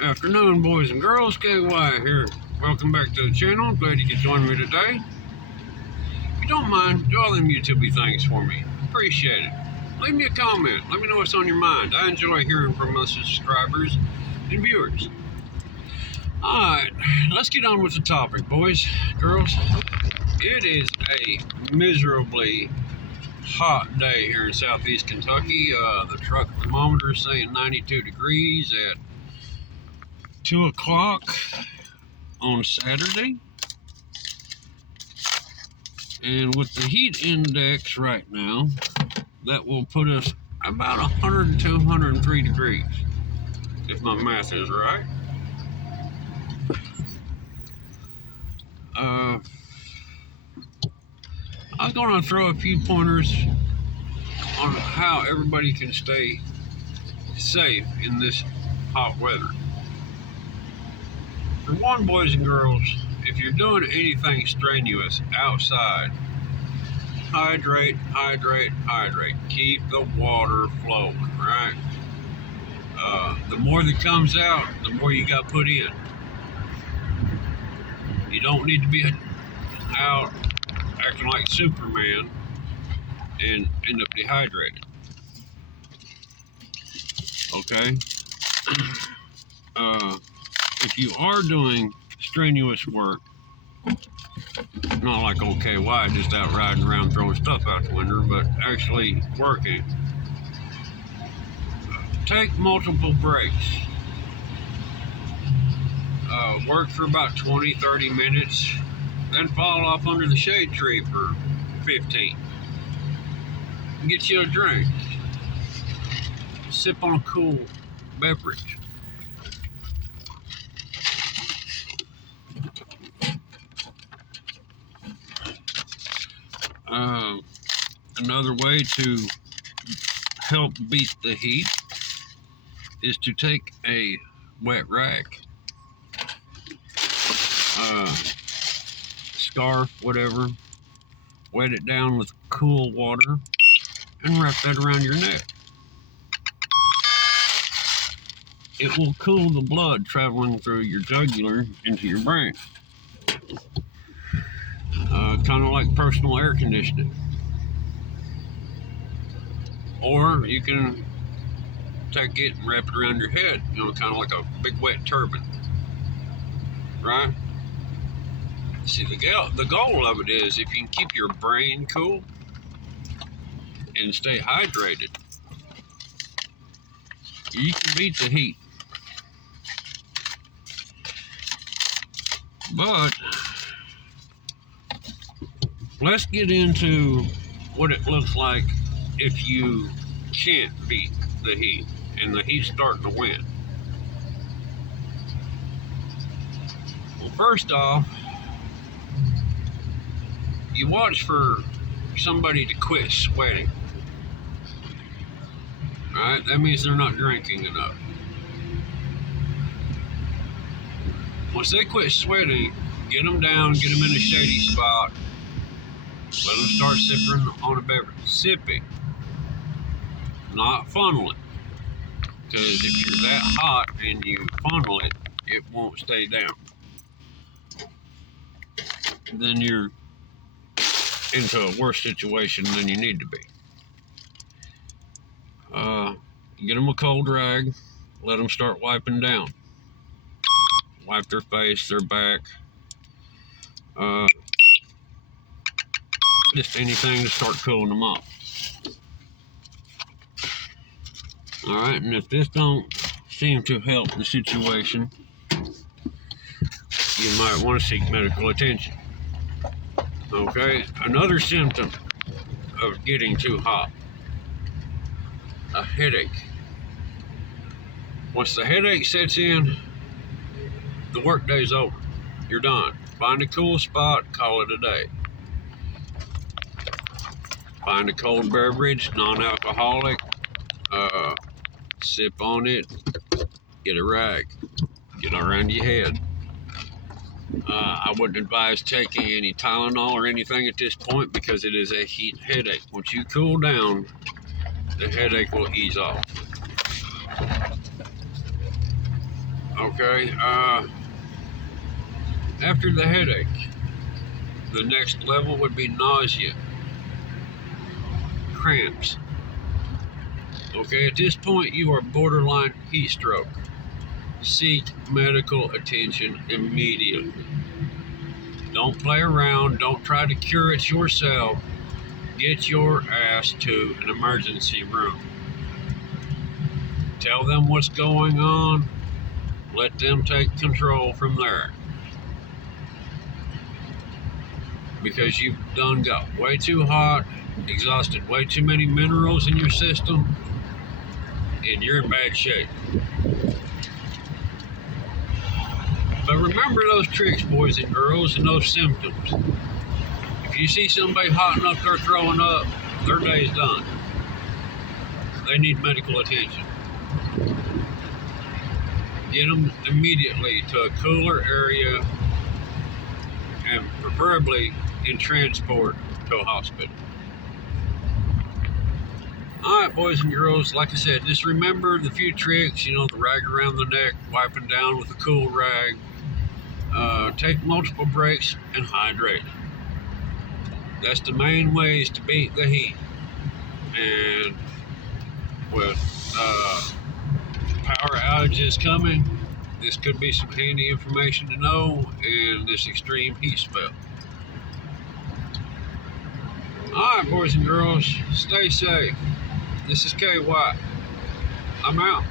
Afternoon, boys and girls. KY here. Welcome back to the channel. Glad you could join me today. If you don't mind, do all them YouTube things for me. Appreciate it. Leave me a comment. Let me know what's on your mind. I enjoy hearing from my subscribers and viewers. Alright, let's get on with the topic, boys, girls. It is a miserably hot day here in southeast Kentucky. The truck thermometer is saying 92 degrees at 2 o'clock on Saturday. And with the heat index right now, that will put us about 102, 103 degrees, if my math is right. I was going to throw a few pointers on how everybody can stay safe in this hot weather. For one, boys and girls, if you're doing anything strenuous outside, hydrate, hydrate, hydrate. Keep the water flowing, right? The more that comes out, the more you got put in. You don't need to be out acting like Superman and end up dehydrated. Okay? If you are doing strenuous work, not like on KY, just out riding around throwing stuff out the window, but actually working, take multiple breaks. Work for about 20-30 minutes, then fall off under the shade tree for 15. Get you a drink. Sip on a cool beverage. Another way to help beat the heat is to take a wet rag, scarf, whatever, wet it down with cool water and wrap that around your neck. It will cool the blood traveling through your jugular into your brain. Kind of like personal air conditioning. Or you can take it and wrap it around your head, kind of like a big wet turban. Right? See, the goal of it is if you can keep your brain cool and stay hydrated, you can beat the heat. But let's get into what it looks like if you can't beat the heat and the heat's starting to win. Well, first off, you watch for somebody to quit sweating. Alright, that means they're not drinking enough. Once they quit sweating, get them down, get them in a shady spot, let them start sipping on a beverage. Sipping, not funneling. Because if you're that hot and you funnel it, it won't stay down. Then you're into a worse situation than you need to be. Get them a cold rag, let them start wiping down. Wipe their face, their back, just anything to start cooling them off. Alright, and if this don't seem to help the situation, you might want to seek medical attention. Okay, another symptom of getting too hot, a headache. Once the headache sets in, the work day's over. You're done. Find a cool spot, call it a day. Find a cold beverage, non-alcoholic, sip on it, get a rag, get around your head. I wouldn't advise taking any Tylenol or anything at this point because it is a heat headache. Once you cool down, the headache will ease off. Okay, after the headache, the next level would be nausea, cramps. Okay, at this point, you are borderline heat stroke. Seek medical attention immediately. Don't play around. Don't try to cure it yourself. Get your ass to an emergency room. Tell them what's going on. Let them take control from there. Because you've done got way too hot, exhausted way too many minerals in your system, and you're in bad shape. But remember those tricks, boys and girls, and those symptoms. If you see somebody hot enough they're throwing up, their day's done. They need medical attention. Get them immediately to a cooler area and preferably in transport to a hospital. Alright, boys and girls, like I said, just remember the few tricks, the rag around the neck, wiping down with a cool rag, take multiple breaks, and hydrate. That's the main ways to beat the heat. And with power outages coming, this could be some handy information to know in this extreme heat spell. Alright, boys and girls, stay safe. This is KY. I'm out.